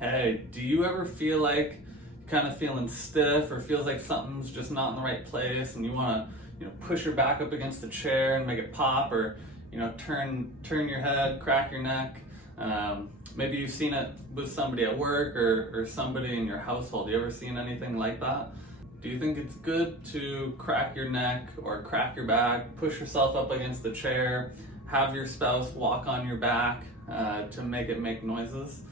Hey, do you ever feel like kind of feeling stiff or feels like something's just not in the right place and you want to, push your back up against the chair and make it pop, or, turn your head, crack your neck? Maybe you've seen it with somebody at work or somebody in your household. You ever seen anything like that? Do you think it's good to crack your neck or crack your back, push yourself up against the chair, have your spouse walk on your back to make it make noises?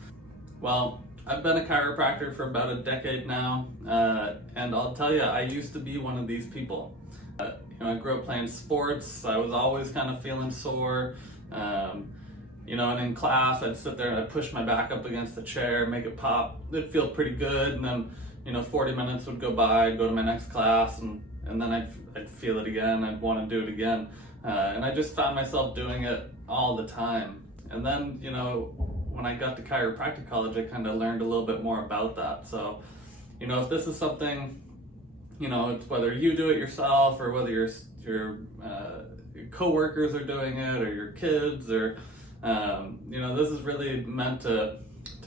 Well, I've been a chiropractor for about a decade now, and I'll tell you, I used to be one of these people. I grew up playing sports. I was always kind of feeling sore. And in class, I'd sit there and I'd push my back up against the chair, make it pop. It'd feel pretty good, and then 40 minutes would go by. I'd go to my next class, and then I'd feel it again. I'd want to do it again, and I just found myself doing it all the time. And then when I got to chiropractic college, I kind of learned a little bit more about that. So, if this is something, it's whether you do it yourself or whether your coworkers are doing it or your kids, or this is really meant to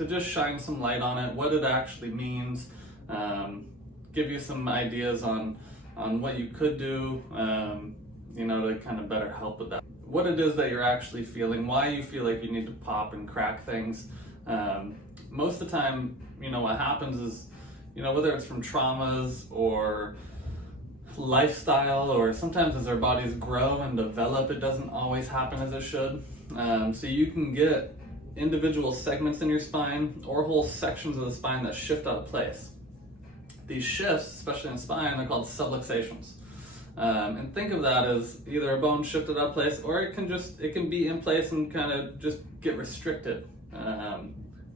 just shine some light on it, what it actually means, give you some ideas on what you could do, to kind of better help with that. What it is that you're actually feeling, why you feel like you need to pop and crack things. Most of the time, what happens is, whether it's from traumas or lifestyle, or sometimes as our bodies grow and develop, it doesn't always happen as it should. So you can get individual segments in your spine or whole sections of the spine that shift out of place. These shifts, especially in the spine, they're called subluxations. And think of that as either a bone shifted out of place, or it can be in place and kind of just get restricted,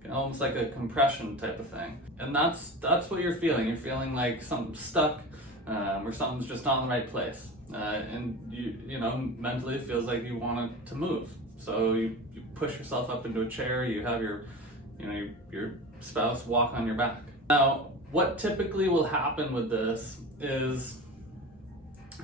almost like a compression type of thing. And that's what you're feeling. You're feeling like something's stuck, or something's just not in the right place. And mentally it feels like you want it to move. So you push yourself up into a chair, you have your spouse walk on your back. Now, what typically will happen with this is,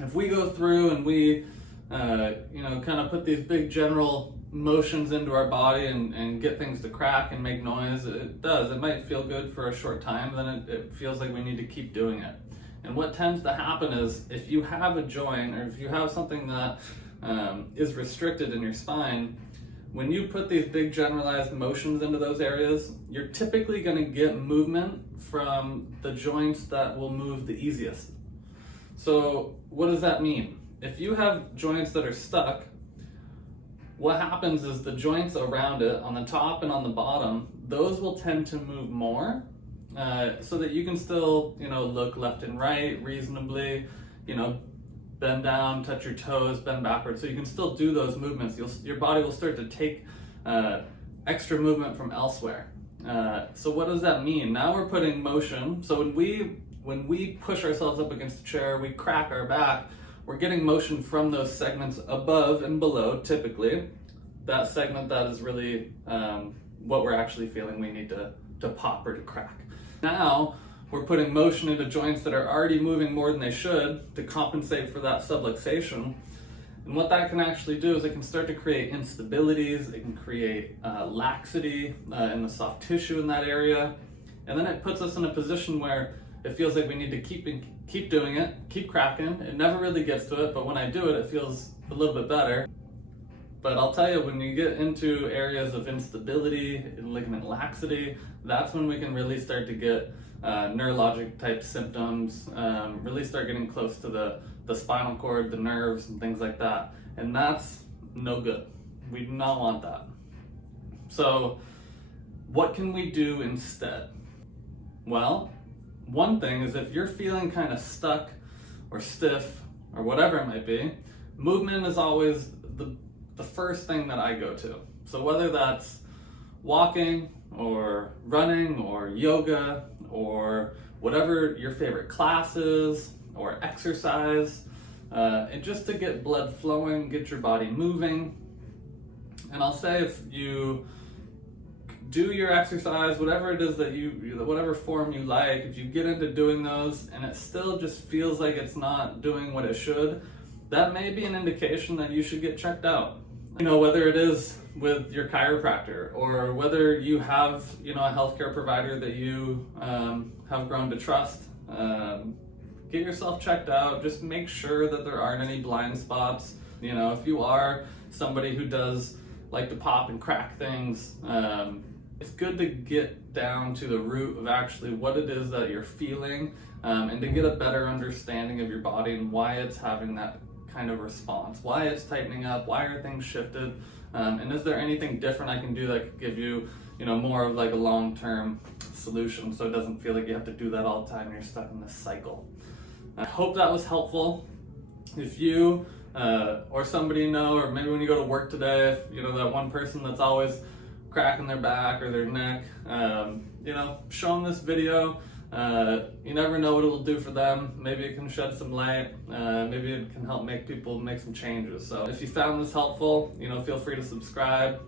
if we go through and we, kind of put these big general motions into our body and get things to crack and make noise, it does. It might feel good for a short time, then it feels like we need to keep doing it. And what tends to happen is, if you have a joint or if you have something that is restricted in your spine, when you put these big generalized motions into those areas, you're typically going to get movement from the joints that will move the easiest. So what does that mean? If you have joints that are stuck, what happens is the joints around it, on the top and on the bottom, those will tend to move more, so that you can still, look left and right reasonably, bend down, touch your toes, bend backwards. So you can still do those movements. Your body will start to take extra movement from elsewhere. So what does that mean? Now we're putting motion. So when we push ourselves up against the chair, we crack our back, we're getting motion from those segments above and below, typically. That segment that is really what we're actually feeling we need to pop or to crack. Now, we're putting motion into joints that are already moving more than they should to compensate for that subluxation. And what that can actually do is it can start to create instabilities, it can create laxity in the soft tissue in that area. And then it puts us in a position where it feels like we need to keep doing it, keep cracking. It never really gets to it, but when I do it, it feels a little bit better. But I'll tell you, when you get into areas of instability and ligament laxity, that's when we can really start to get neurologic type symptoms, really start getting close to the spinal cord, the nerves, and things like that. And that's no good. We do not want that. So what can we do instead? Well, one thing is, if you're feeling kind of stuck or stiff or whatever it might be, movement is always the first thing that I go to. So whether that's walking or running or yoga or whatever your favorite class is, or exercise, and just to get blood flowing, get your body moving. And I'll say, if you do your exercise, whatever it is that whatever form you like, if you get into doing those and it still just feels like it's not doing what it should, that may be an indication that you should get checked out. Whether it is with your chiropractor, or whether you have, you know, a healthcare provider that you have grown to trust. Get yourself checked out. Just make sure that there aren't any blind spots. You know, if you are somebody who does like to pop and crack things, it's good to get down to the root of actually what it is that you're feeling, and to get a better understanding of your body and why it's having that kind of response, why it's tightening up, why are things shifted, and is there anything different I can do that could give you, you know, more of like a long-term solution, so it doesn't feel like you have to do that all the time and you're stuck in this cycle. I hope that was helpful. If you or somebody you know, or maybe when you go to work today, if you know that one person that's always cracking their back or their neck, you know, show them this video. You never know what it'll do for them. Maybe it can shed some light. Maybe it can help make people make some changes. So if you found this helpful, you know, feel free to subscribe.